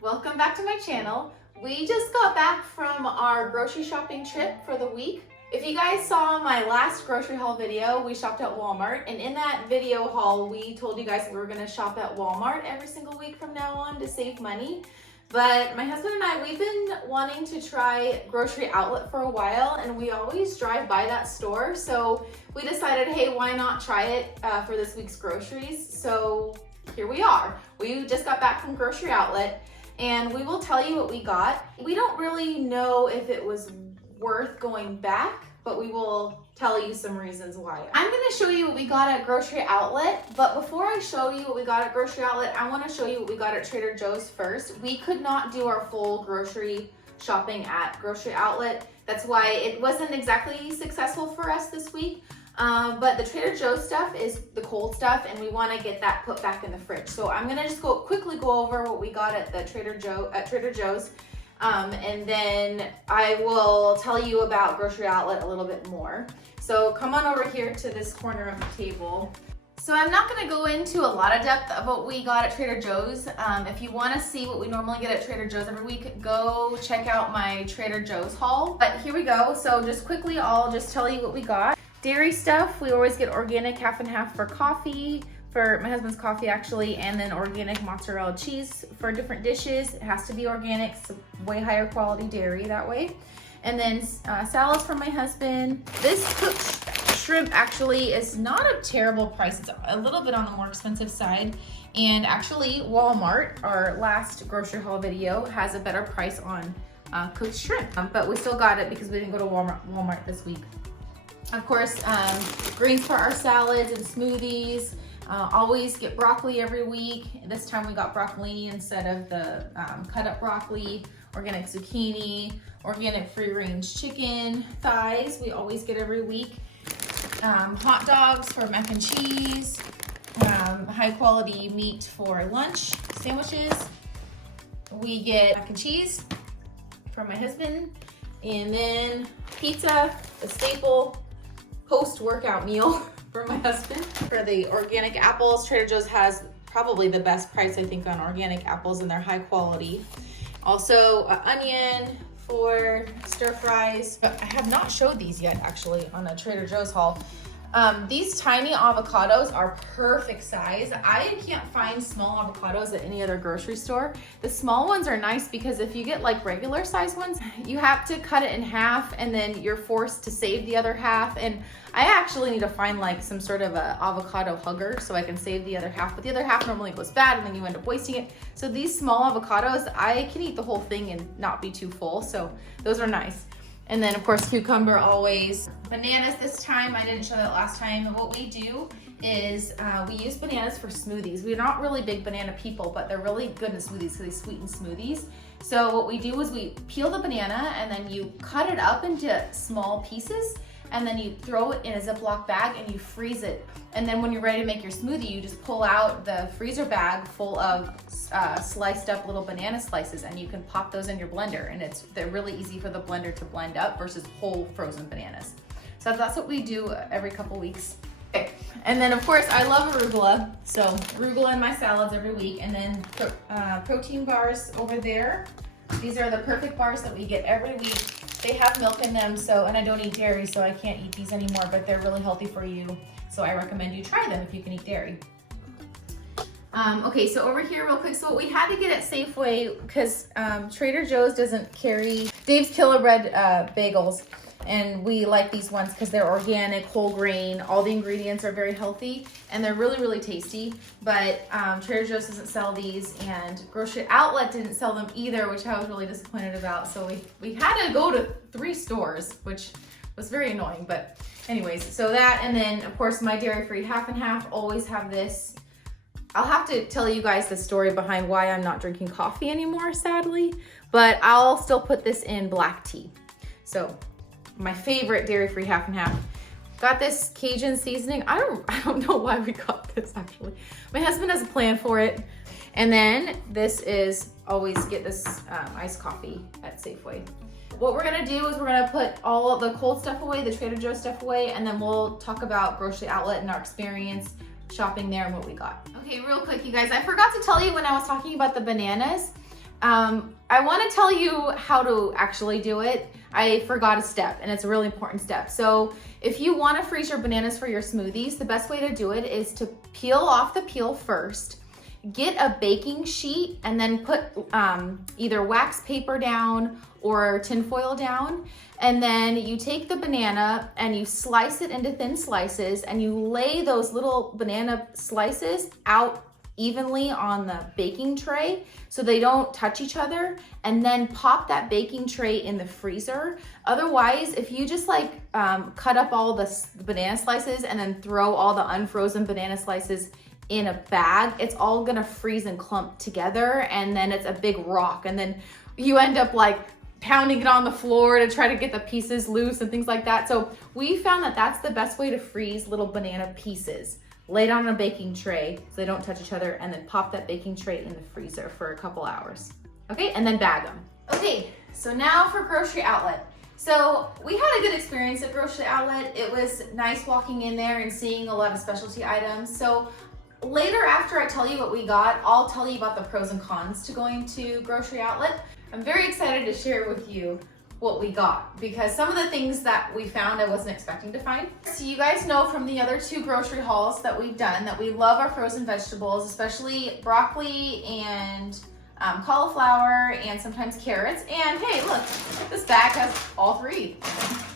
Welcome back to my channel. We just got back from our grocery shopping trip for the week. If you guys saw my last grocery haul video, we shopped at Walmart, and in that video haul we told you guys we were going to shop at Walmart every single week from now on to save money. But my husband and I, we've been wanting to try Grocery Outlet for a while, and we always drive by that store, so we decided, hey, why not try it for this week's groceries? So here we are. We just got back from Grocery Outlet, and we will tell you what we got. We don't really know if it was worth going back, but we will tell you some reasons why. I'm gonna show you what we got at Grocery Outlet, but before I show you what we got at Grocery Outlet, I wanna show you what we got at Trader Joe's first. We could not do our full grocery shopping at Grocery Outlet. That's why it wasn't exactly successful for us this week. But the Trader Joe's stuff is the cold stuff, and we want to get that put back in the fridge. So I'm gonna just quickly go over what we got at the Trader Joe's, and then I will tell you about Grocery Outlet a little bit more. So come on over here to this corner of the table. So I'm not going to go into a lot of depth of what we got at Trader Joe's. If you want to see what we normally get at Trader Joe's every week, go check out my Trader Joe's haul. But here we go. So just quickly, I'll just tell you what we got. Dairy stuff, we always get organic half and half for coffee. for my husband's coffee actually, and then organic mozzarella cheese for different dishes. It has to be organic, so way higher quality dairy that way. And then salads for my husband. This cooked shrimp actually is not a terrible price. It's a little bit on the more expensive side. And actually Walmart, our last grocery haul video, has a better price on cooked shrimp. But we still got it because we didn't go to Walmart this week. Of course, greens for our salads and smoothies. Always get broccoli every week. This time we got broccolini instead of the cut up broccoli. Organic zucchini, organic free range chicken thighs we always get every week. Hot dogs for mac and cheese. High quality meat for lunch sandwiches. We get mac and cheese for my husband. And then pizza, a staple post-workout meal for my husband. For the organic apples, Trader Joe's has probably the best price, I think, on organic apples, and they're high quality. Also, onion for stir fries. But I have not showed these yet, actually, on a Trader Joe's haul. These tiny avocados are perfect size. I can't find small avocados at any other grocery store. The small ones are nice because if you get like regular size ones, you have to cut it in half and then you're forced to save the other half. And I actually need to find like some sort of a avocado hugger so I can save the other half, but the other half normally goes bad and then you end up wasting it. So these small avocados, I can eat the whole thing and not be too full. So those are nice. And then of course, cucumber always. Bananas this time, I didn't show that last time. And what we do is we use bananas for smoothies. We're not really big banana people, but they're really good in smoothies because they sweeten smoothies. So what we do is we peel the banana and then you cut it up into small pieces and then you throw it in a Ziploc bag and you freeze it. And then when you're ready to make your smoothie, you just pull out the freezer bag full of sliced up little banana slices and you can pop those in your blender, and they're really easy for the blender to blend up versus whole frozen bananas. So that's what we do every couple weeks. Okay. And then of course I love arugula, so arugula in my salads every week. And then protein bars over there. These are the perfect bars that we get every week. They have milk in them, and I don't eat dairy, so I can't eat these anymore, but they're really healthy for you. So I recommend you try them if you can eat dairy. Okay, so over here real quick, so we had to get at Safeway because Trader Joe's doesn't carry Dave's Killer Bread bagels. And we like these ones because they're organic, whole grain, all the ingredients are very healthy, and they're really, really tasty. But Trader Joe's doesn't sell these, and Grocery Outlet didn't sell them either, which I was really disappointed about. So we had to go to 3 stores, which was very annoying. But anyways, so that, and then of course my dairy-free half and half always have this. I'll have to tell you guys the story behind why I'm not drinking coffee anymore, sadly, but I'll still put this in black tea. So my favorite dairy-free half and half. Got this Cajun seasoning. I don't know why we got this actually. My husband has a plan for it. And then this is always get this iced coffee at Safeway. What we're gonna do is we're gonna put all the cold stuff away, the Trader Joe stuff away, and then we'll talk about Grocery Outlet and our experience shopping there and what we got. Okay, real quick, you guys, I forgot to tell you when I was talking about the bananas. I want to tell you how to actually do it. I forgot a step, and it's a really important step. So if you want to freeze your bananas for your smoothies, the best way to do it is to peel off the peel first, get a baking sheet, and then put either wax paper down or tinfoil down. And then you take the banana and you slice it into thin slices, and you lay those little banana slices out evenly on the baking tray so they don't touch each other, and then pop that baking tray in the freezer. Otherwise, if you just like cut up all the banana slices and then throw all the unfrozen banana slices in a bag, it's all gonna freeze and clump together, and then it's a big rock, and then you end up like pounding it on the floor to try to get the pieces loose and things like that. So we found that that's the best way to freeze little banana pieces. Lay it on a baking tray so they don't touch each other, and then pop that baking tray in the freezer for a couple hours. Okay, and then bag them. Okay, so now for Grocery Outlet. So we had a good experience at Grocery Outlet. It was nice walking in there and seeing a lot of specialty items. So later, after I tell you what we got, I'll tell you about the pros and cons to going to Grocery Outlet. I'm very excited to share with you what we got, because some of the things that we found I wasn't expecting to find. So you guys know from the other 2 grocery hauls that we've done that we love our frozen vegetables, especially broccoli and cauliflower and sometimes carrots. And hey, look, this bag has all 3.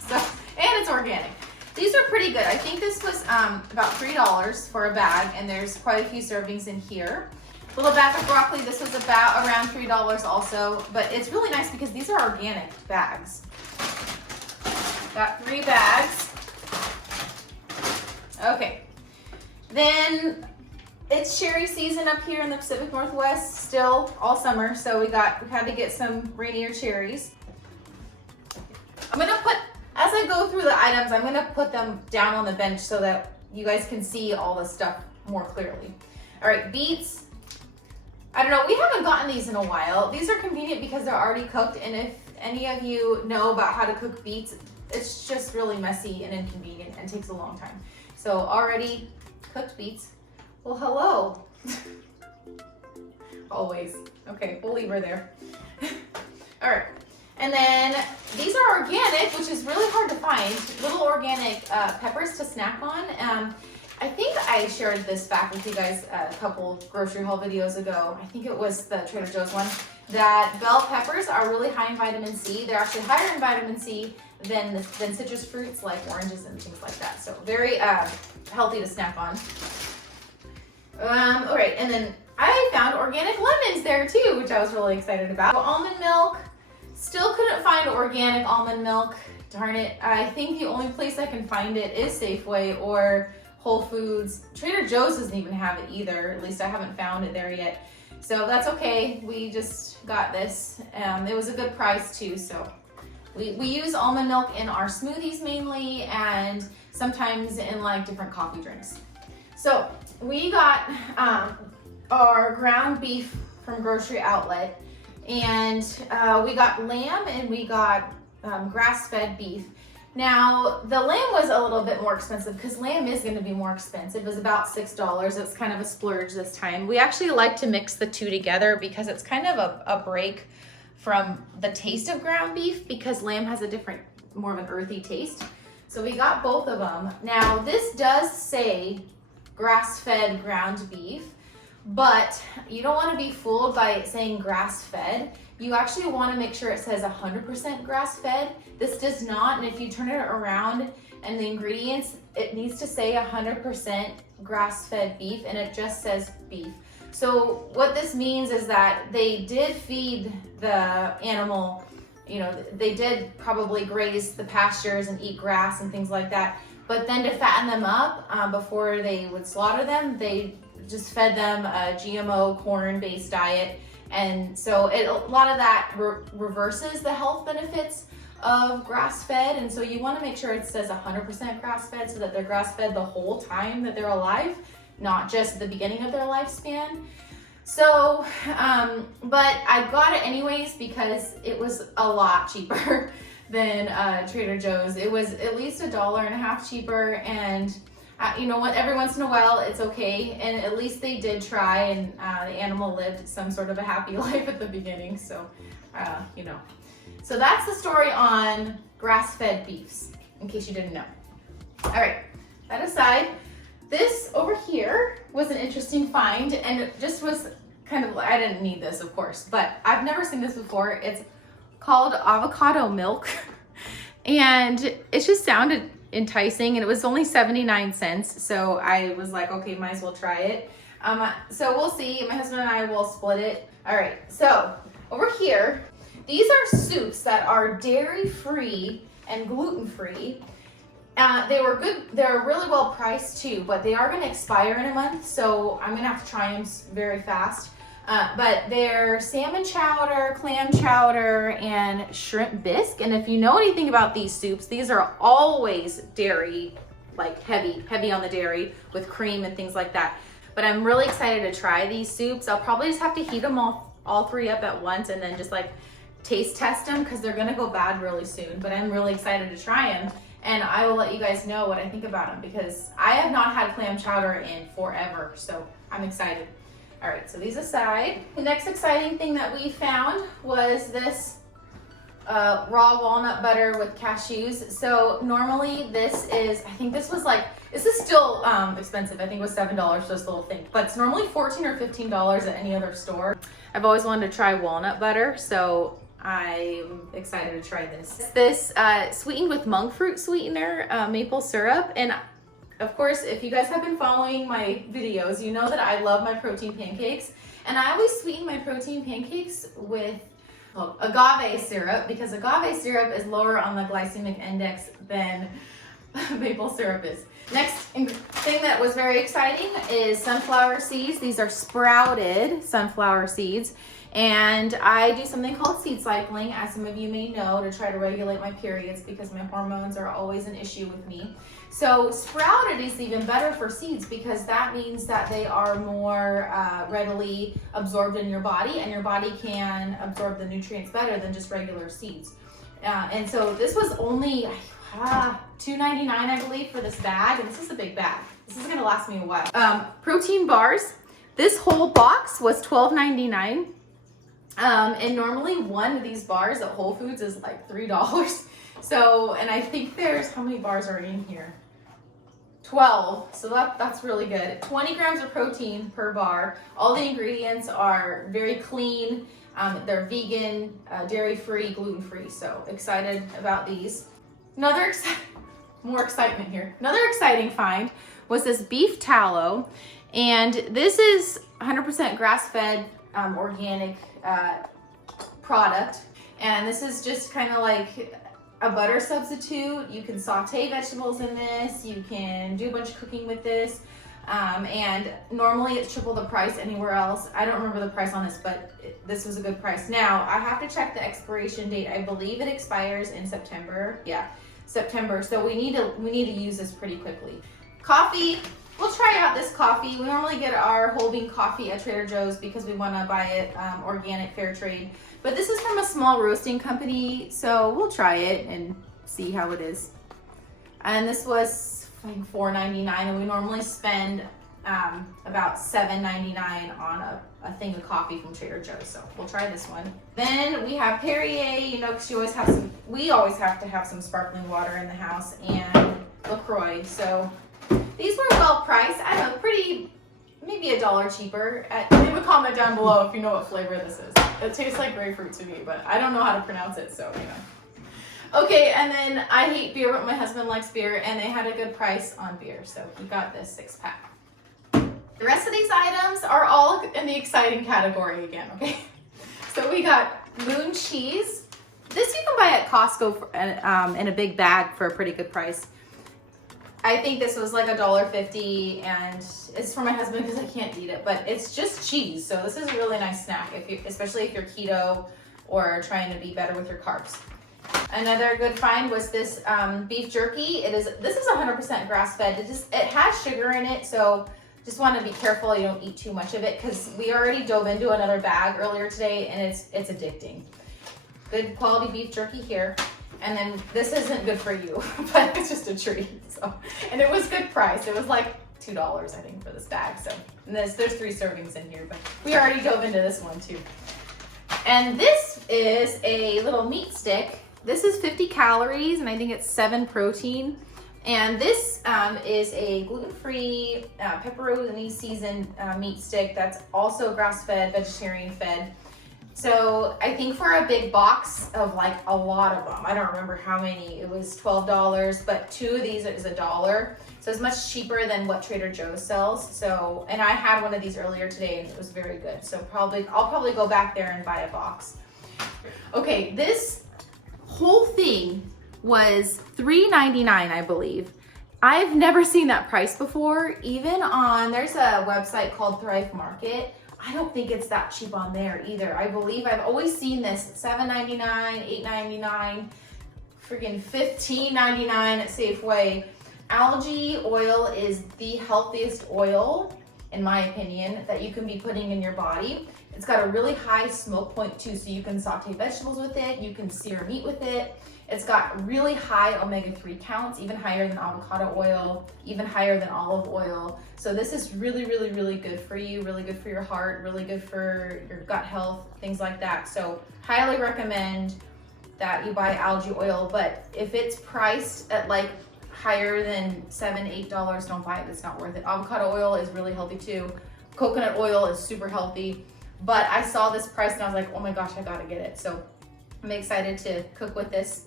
So, and it's organic. These are pretty good. I think this was about $3 for a bag, and there's quite a few servings in here. Little bag of broccoli, this was about around $3 also, but it's really nice because these are organic bags. Got 3 bags. Okay. Then it's cherry season up here in the Pacific Northwest still all summer, so we had to get some rainier cherries. I'm gonna put, as I go through the items, I'm gonna put them down on the bench so that you guys can see all the stuff more clearly. All right, beets. I don't know, we haven't gotten these in a while. These are convenient because they're already cooked, and if any of you know about how to cook beets, it's just really messy and inconvenient and takes a long time. So already cooked beets. Well, hello. Always. Okay, we'll leave her there. All right, and then these are organic, which is really hard to find. Little organic peppers to snack on. I think I shared this fact with you guys a couple grocery haul videos ago. I think it was the Trader Joe's one, that bell peppers are really high in vitamin C. They're actually higher in vitamin C than citrus fruits like oranges and things like that. So very healthy to snack on. All right, and then I found organic lemons there too, which I was really excited about. So almond milk, still couldn't find organic almond milk. Darn it, I think the only place I can find it is Safeway or Whole Foods. Trader Joe's doesn't even have it either. At least I haven't found it there yet. So that's okay. We just got this. It was a good price too. So we use almond milk in our smoothies mainly, and sometimes in like different coffee drinks. So we got our ground beef from Grocery Outlet, and we got lamb and we got grass-fed beef. Now, the lamb was a little bit more expensive because lamb is going to be more expensive. It was about $6. It's kind of a splurge this time. We actually like to mix the 2 together because it's kind of a break from the taste of ground beef, because lamb has a different, more of an earthy taste. So we got both of them. Now, this does say grass-fed ground beef, but you don't want to be fooled by it saying grass-fed. You actually want to make sure it says 100% grass-fed. This does not, and if you turn it around and the ingredients, it needs to say 100% grass-fed beef, and it just says beef. So what this means is that they did feed the animal, you know, they did probably graze the pastures and eat grass and things like that, but then to fatten them up before they would slaughter them, they just fed them a GMO corn-based diet. And so a lot of that reverses the health benefits of grass-fed. And so you want to make sure it says 100% grass-fed so that they're grass-fed the whole time that they're alive, not just the beginning of their lifespan. So, but I got it anyways because it was a lot cheaper than Trader Joe's. It was at least $1.50 cheaper, and you know what, every once in a while it's okay, and at least they did try, and the animal lived some sort of a happy life at the beginning. So you know, so that's the story on grass-fed beefs, in case you didn't know. All right, that aside, this over here was an interesting find, and it just was kind of, I didn't need this of course, but I've never seen this before. It's called avocado milk, and it just sounded enticing, and it was only 79 cents. So I was like, okay, might as well try it. So we'll see. My husband and I will split it. All right, so over here, these are soups that are dairy-free and gluten-free. They were good. They're really well priced too, but they are going to expire in a month, so I'm going to have to try them very fast. But they're salmon chowder, clam chowder, and shrimp bisque. And if you know anything about these soups, these are always dairy, like heavy on the dairy with cream and things like that. But I'm really excited to try these soups. I'll probably just have to heat them all 3 up at once and then just like taste test them, because they're gonna go bad really soon. But I'm really excited to try them, and I will let you guys know what I think about them, because I have not had clam chowder in forever, so I'm excited. All right, so these aside, the next exciting thing that we found was this raw walnut butter with cashews. So normally this is, I think this was like, this is still expensive. I think it was $7 for this little thing, but it's normally $14 or $15 at any other store. I've always wanted to try walnut butter, so I'm excited to try this. This sweetened with monk fruit sweetener, maple syrup. And of course, if you guys have been following my videos, you know that I love my protein pancakes. And I always sweeten my protein pancakes with agave syrup, because agave syrup is lower on the glycemic index than maple syrup is. Next thing that was very exciting is sunflower seeds. These are sprouted sunflower seeds. And I do something called seed cycling, as some of you may know, to try to regulate my periods because my hormones are always an issue with me. So sprouted is even better for seeds because that means that they are more readily absorbed in your body, and your body can absorb the nutrients better than just regular seeds. And so this was only $2.99, I believe, for this bag, and this is a big bag. This is gonna last me a while. Protein bars. This whole box was $12.99. And normally one of these bars at Whole Foods is like $3. So, and I think there's, how many bars are in here? 12. So that's really good. 20 grams of protein per bar. All the ingredients are very clean. They're vegan, dairy-free, gluten-free. So excited about these. More excitement here. Another exciting find was this beef tallow. And this is 100% grass-fed, organic product, and this is just kind of like a butter substitute. You can saute vegetables in this, you can do a bunch of cooking with this, and normally it's triple the price anywhere else. I don't remember the price on this, but this was a good price. Now I have to check the expiration date. I believe it expires in September. Yeah, September. So we need to use this pretty quickly. Coffee. We'll try out this coffee. We normally get our whole bean coffee at Trader Joe's because we want to buy it organic, fair trade. But this is from a small roasting company, so we'll try it and see how it is. And this was like $4.99, and we normally spend about $7.99 on a thing of coffee from Trader Joe's. So we'll try this one. Then we have Perrier, you know, because we always have to have some sparkling water in the house, and LaCroix. So these were well priced. I don't know, maybe $1 cheaper. Leave a comment down below if you know what flavor this is. It tastes like grapefruit to me, but I don't know how to pronounce it, so you know. Okay, and then I hate beer, but my husband likes beer, and they had a good price on beer, so he got this 6-pack. The rest of these items are all in the exciting category again, okay? So we got Moon cheese. This you can buy at Costco in a big bag for a pretty good price. I think this was like $1.50, and it's for my husband because I can't eat it, but it's just cheese. So this is a really nice snack, especially if you're keto or trying to be better with your carbs. Another good find was this beef jerky. This is 100% grass-fed. It has sugar in it, so just want to be careful you don't eat too much of it, because we already dove into another bag earlier today, and it's addicting. Good quality beef jerky here. And then this isn't good for you, but it's just a treat. So, and it was good price. It was like $2, I think, for this bag. So, and there's 3 servings in here, but we already dove into this one too. And this is a little meat stick. This is 50 calories, and I think it's 7 protein. And this is a gluten-free, pepperoni seasoned meat stick that's also grass-fed, vegetarian-fed. So I think for a big box of like a lot of them, I don't remember how many, it was $12, but 2 of these is $1. So it's much cheaper than what Trader Joe's sells. So, and I had one of these earlier today and it was very good. So I'll probably go back there and buy a box. Okay, this whole thing was $3.99, I believe. I've never seen that price before. Even there's a website called Thrive Market. I don't think it's that cheap on there either. I believe I've always seen this $7.99, $8.99, freaking $15.99 at Safeway. Algae oil is the healthiest oil, in my opinion, that you can be putting in your body. It's got a really high smoke point too, so you can saute vegetables with it, you can sear meat with it. It's got really high omega-3 counts, even higher than avocado oil, even higher than olive oil. So this is really, really, really good for you, really good for your heart, really good for your gut health, things like that. So highly recommend that you buy algae oil, but if it's priced at like higher than $7, $8, don't buy it. It's not worth it. Avocado oil is really healthy too. Coconut oil is super healthy, but I saw this price and I was like, oh my gosh, I gotta get it. So I'm excited to cook with this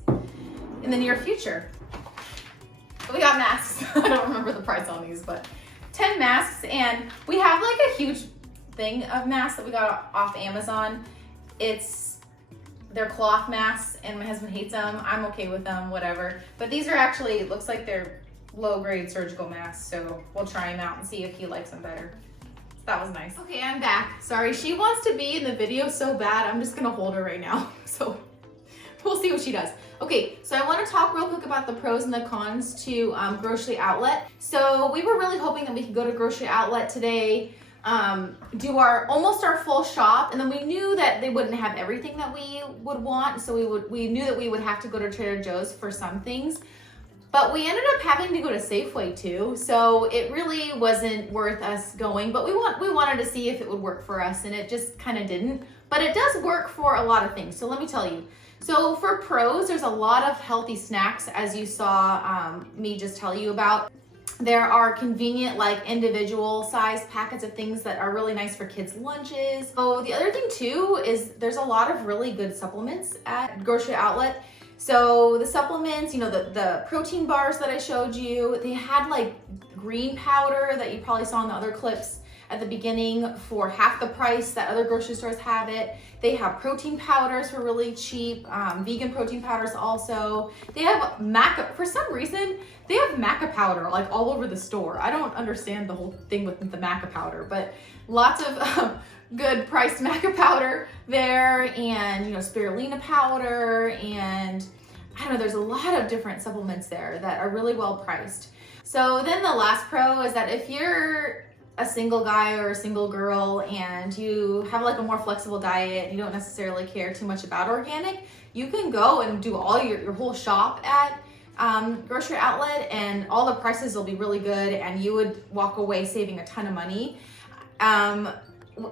in the near future. We got masks. I don't remember the price on these, but 10 masks, and we have like a huge thing of masks that we got off Amazon. They're cloth masks and my husband hates them. I'm okay with them, whatever. But these are actually, it looks like they're low grade surgical masks, so we'll try them out and see if he likes them better. That was nice. Okay, I'm back. Sorry, she wants to be in the video so bad. I'm just gonna hold her right now. So we'll see what she does. Okay, so I want to talk real quick about the pros and the cons to Grocery Outlet. So we were really hoping that we could go to Grocery Outlet today, do almost our full shop, and then we knew that they wouldn't have everything that we would want, so we knew that we would have to go to Trader Joe's for some things. But we ended up having to go to Safeway too, so it really wasn't worth us going, but we wanted to see if it would work for us, and it just kind of didn't. But it does work for a lot of things, so let me tell you. So for pros, there's a lot of healthy snacks, as you saw me just tell you about. There are convenient, like individual sized packets of things that are really nice for kids' lunches. So the other thing too is there's a lot of really good supplements at Grocery Outlet. So the supplements, you know, the protein bars that I showed you, they had like green powder that you probably saw in the other clips at the beginning for half the price that other grocery stores have it. They have protein powders for really cheap, vegan protein powders also. They have for some reason, they have maca powder like all over the store. I don't understand the whole thing with the maca powder, but lots of good priced maca powder there, and you know, spirulina powder, and I don't know, there's a lot of different supplements there that are really well priced. So then the last pro is that if you're a single guy or a single girl and you have like a more flexible diet, you don't necessarily care too much about organic, you can go and do all your whole shop at Grocery Outlet, and all the prices will be really good and you would walk away saving a ton of money.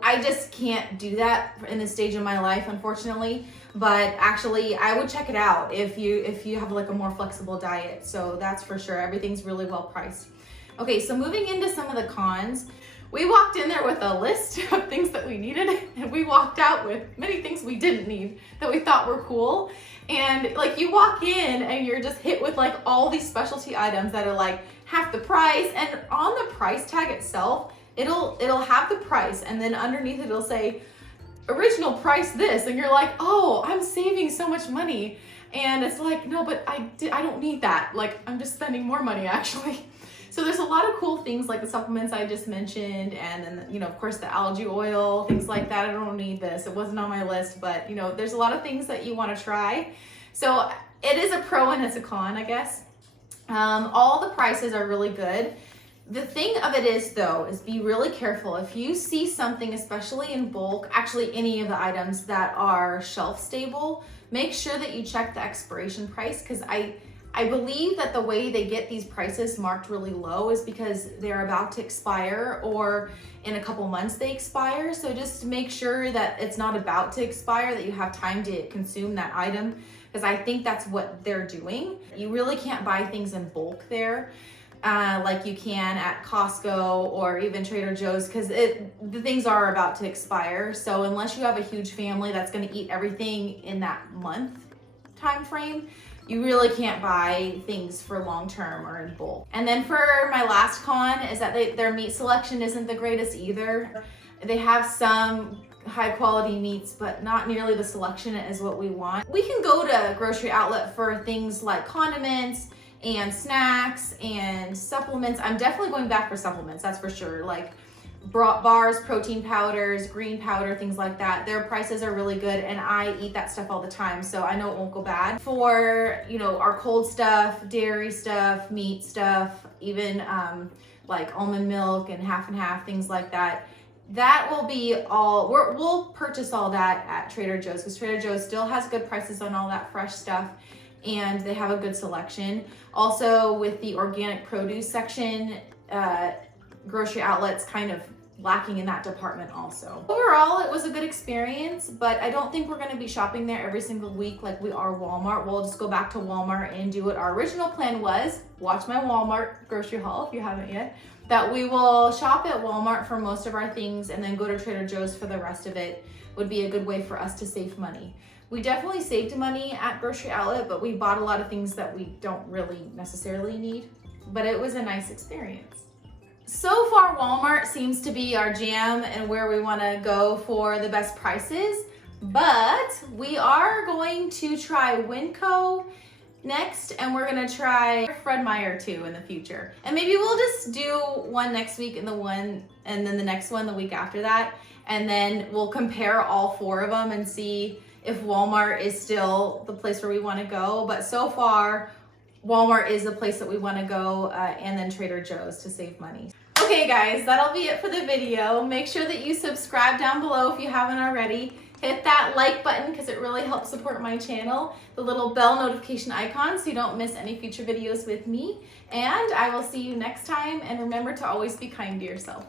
I just can't do that in this stage of my life, unfortunately, but actually I would check it out if you have like a more flexible diet. So that's for sure. Everything's really well priced. Okay, so moving into some of the cons, we walked in there with a list of things that we needed, and we walked out with many things we didn't need that we thought were cool. And like you walk in and you're just hit with like all these specialty items that are like half the price, and on the price tag itself, it'll have the price, and then underneath it'll say original price this, and you're like, oh, I'm saving so much money. And it's like, no, but I don't need that. Like, I'm just spending more money actually. So there's a lot of cool things like the supplements I just mentioned, and then, you know, of course the algae oil, things like that. I don't need this. It wasn't on my list, but you know, there's a lot of things that you want to try. So it is a pro and it's a con, I guess. All the prices are really good. The thing of it is though, is be really careful. If you see something, especially in bulk, actually any of the items that are shelf stable, make sure that you check the expiration price, because I believe that the way they get these prices marked really low is because they're about to expire, or in a couple months they expire. So just make sure that it's not about to expire, that you have time to consume that item, because I think that's what they're doing. You really can't buy things in bulk there like you can at Costco or even Trader Joe's, because the things are about to expire. So unless you have a huge family that's going to eat everything in that month time frame, you really can't buy things for long term or in bulk. And then for my last con is that their meat selection isn't the greatest either. They have some high quality meats, but not nearly the selection as what we want. We can go to Grocery Outlet for things like condiments and snacks and supplements. I'm definitely going back for supplements, that's for sure. Like bars, protein powders, green powder, things like that. Their prices are really good, and I eat that stuff all the time, so I know it won't go bad. For, you know, our cold stuff, dairy stuff, meat stuff, even like almond milk and half, things like that, that will be all, we'll purchase all that at Trader Joe's, because Trader Joe's still has good prices on all that fresh stuff, and they have a good selection. Also with the organic produce section, Grocery Outlet's kind of lacking in that department also. Overall, it was a good experience, but I don't think we're gonna be shopping there every single week like we are Walmart. We'll just go back to Walmart and do what our original plan was. Watch my Walmart grocery haul if you haven't yet. That we will shop at Walmart for most of our things and then go to Trader Joe's for the rest of it. Would be a good way for us to save money. We definitely saved money at Grocery Outlet, but we bought a lot of things that we don't really necessarily need. But it was a nice experience. So far, Walmart seems to be our jam and where we want to go for the best prices, but we are going to try Winco next, and we're going to try Fred Meyer too in the future. And maybe we'll just do one next week and then the next one the week after that, and then we'll compare all 4 of them and see if Walmart is still the place where we want to go. But so far, Walmart is the place that we want to go, and then Trader Joe's to save money. Okay guys, that'll be it for the video. Make sure that you subscribe down below if you haven't already. Hit that like button because it really helps support my channel. The little bell notification icon so you don't miss any future videos with me. And I will see you next time, and remember to always be kind to yourself.